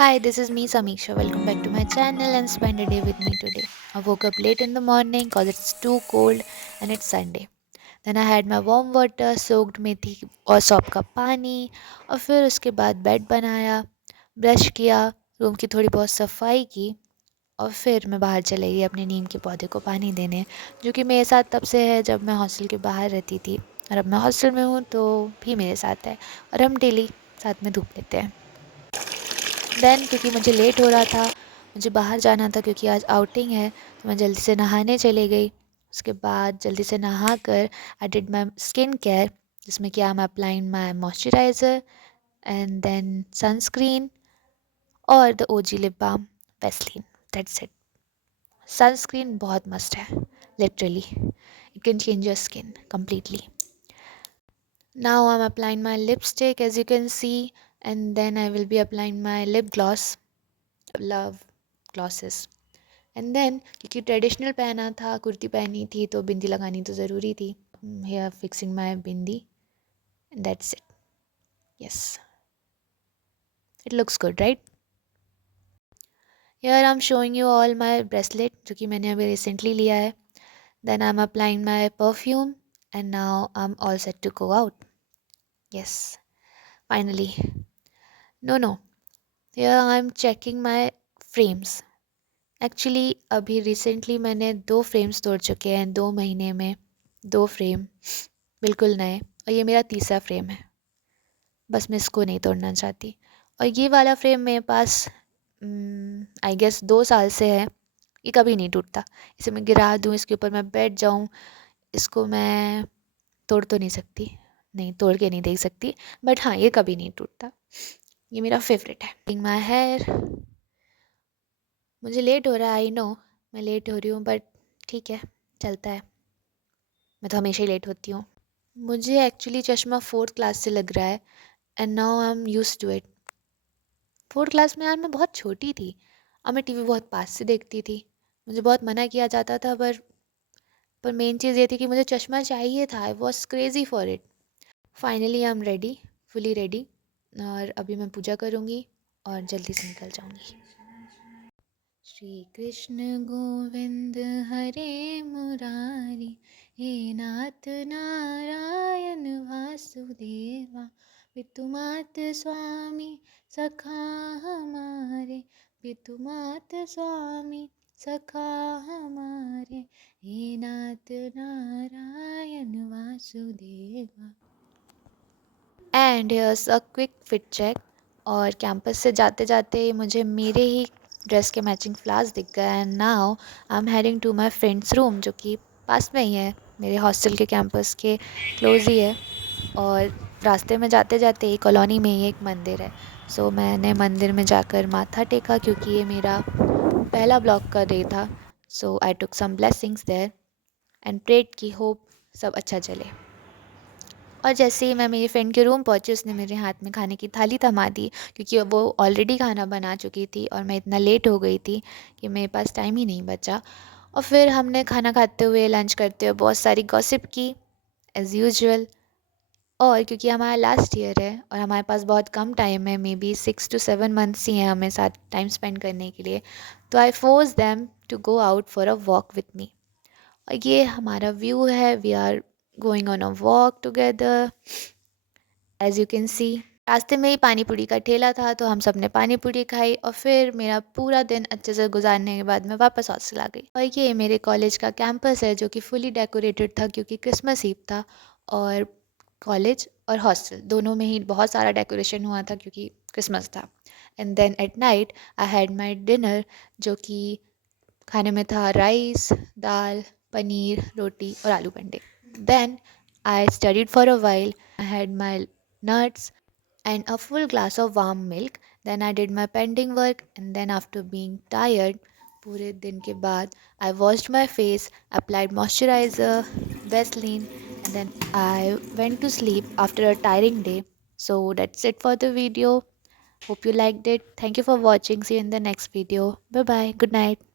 Hi, this is me Samiksha. Welcome back to my channel and spend a day with me today. I woke up late in the morning because it's too cold and it's Sunday. Then I had my warm water, soaked मेथी और सौंफ का पानी और फिर उसके बाद bed बनाया, brush किया, रूम की थोड़ी बहुत सफाई की और फिर मैं बाहर चली गई अपने नीम के पौधे को पानी देने, जो कि मेरे साथ तब से है जब मैं हॉस्टल के बाहर रहती थी और अब मैं हॉस्टल में हूँ तो भी मेरे साथ है और हम डेली साथ में धूप लेते हैं। देन क्योंकि मुझे लेट हो रहा था, मुझे बाहर जाना था क्योंकि आज आउटिंग है, तो मैं जल्दी से नहाने चली गई। उसके बाद जल्दी से नहा कर I did my skin care, जिसमें कि I am applying my moisturiser and then sunscreen और the OG lip balm Vaseline. That's it. Sunscreen बहुत मस्ट है, literally it can change your skin completely. Now I'm applying my lipstick as you can see, and then I will be applying my lip gloss. Love glosses. And then क्योंकि traditional पहना था, कुर्ती पहनी थी तो बिंदी लगानी तो ज़रूरी थी। Hair fixing my bindi and that's it. Yes, it looks good right. Here I am showing you all my bracelet जो कि मैंने अभी रिसेंटली लिया है। Then I am applying my perfume and now I am all set to go out. Yes, finally. No no, here I am checking my frames. Actually अभी recently मैंने 2 frames तोड़ चुके हैं 2 महीने में। 2 फ्रेम बिल्कुल नए और ये मेरा तीसरा फ्रेम है। बस मैं इसको नहीं तोड़ना चाहती। और ये वाला फ्रेम मेरे पास आई गेस 2 साल से है। ये कभी नहीं टूटता। इसे मैं गिरा दूँ, इसके ऊपर मैं बैठ जाऊँ, इसको मैं तोड़ तो नहीं सकती। नहीं, तोड़ के नहीं देख सकती, बट हाँ, ये कभी नहीं टूटता। ये मेरा फेवरेट है। My hair. मुझे लेट हो रहा है, आई नो मैं लेट हो रही हूँ, बट ठीक है, चलता है। मैं तो हमेशा ही लेट होती हूँ। मुझे एक्चुअली चश्मा 4th क्लास से लग रहा है and now I am used to it. 4th class में यार मैं बहुत छोटी थी और मैं टीवी बहुत पास से देखती थी। मुझे बहुत मना किया जाता था, पर मेन चीज़ ये थी कि मुझे चश्मा चाहिए था। I was crazy for it. Finally I am ready, fully ready. और अभी मैं पूजा करूँगी और जल्दी से निकल जाऊँगी। श्री कृष्ण गोविंद हरे मुरारी, हे नाथ नारायण वासुदेवा, पितुमात स्वामी सखा हमारे, पितुमात स्वामी सखा हमारे, हे नाथ Narayan Vasudeva. And here's a quick fit check. और कैंपस से जाते जाते मुझे मेरे ही ड्रेस के मैचिंग फ्लावर्स दिख गए and now I am heading to my friend's room, जो कि पास में ही है, मेरे हॉस्टल के कैंपस के क्लोज ही है। और रास्ते में जाते जाते कॉलोनी में ही एक मंदिर है, सो मैंने मंदिर में जाकर माथा टेका क्योंकि ये मेरा पहला ब्लॉग का डे था। सो आई टुक सम ब्लेसिंग्स देयर एंड प्रेड की होप सब अच्छा चले। और जैसे ही मैं मेरी फ्रेंड के रूम पहुंची, उसने मेरे हाथ में खाने की थाली थमा दी क्योंकि वो ऑलरेडी खाना बना चुकी थी और मैं इतना लेट हो गई थी कि मेरे पास टाइम ही नहीं बचा। और फिर हमने खाना खाते हुए, लंच करते हुए बहुत सारी गॉसिप की एज़ यूजुअल। और क्योंकि हमारा लास्ट ईयर है और हमारे पास बहुत कम टाइम है, मे बी 6 to 7 months ही हैं हमें साथ टाइम स्पेंड करने के लिए, तो I force them to go out for a walk with me. और ये हमारा व्यू है, we are going on a walk together as you can see. रास्ते में ही पानी पूरी का ठेला था तो हम सब ने पानी पूरी खाई और फिर मेरा पूरा दिन अच्छे से गुजारने के बाद मैं वापस हॉस्टल आ गई। और ये मेरे कॉलेज का कैंपस है जो कि फुली डेकोरेटेड था क्योंकि क्रिसमस ईव था। और कॉलेज और हॉस्टल दोनों में ही बहुत सारा डेकोरेशन हुआ था क्योंकि क्रिसमस था। And then at night I had my dinner, जो कि खाने में था राइस, दाल, पनीर, रोटी और आलू बंडे। Then I studied for a while. I had my nuts and a full glass of warm milk. Then I did my pending work and then after being tired पूरे दिन के बाद I washed my face, applied moisturizer, Vaseline, and then I went to sleep after a tiring day. So that's it for the video. Hope you liked it. Thank you for watching. See you in the next video. Bye bye. Good night.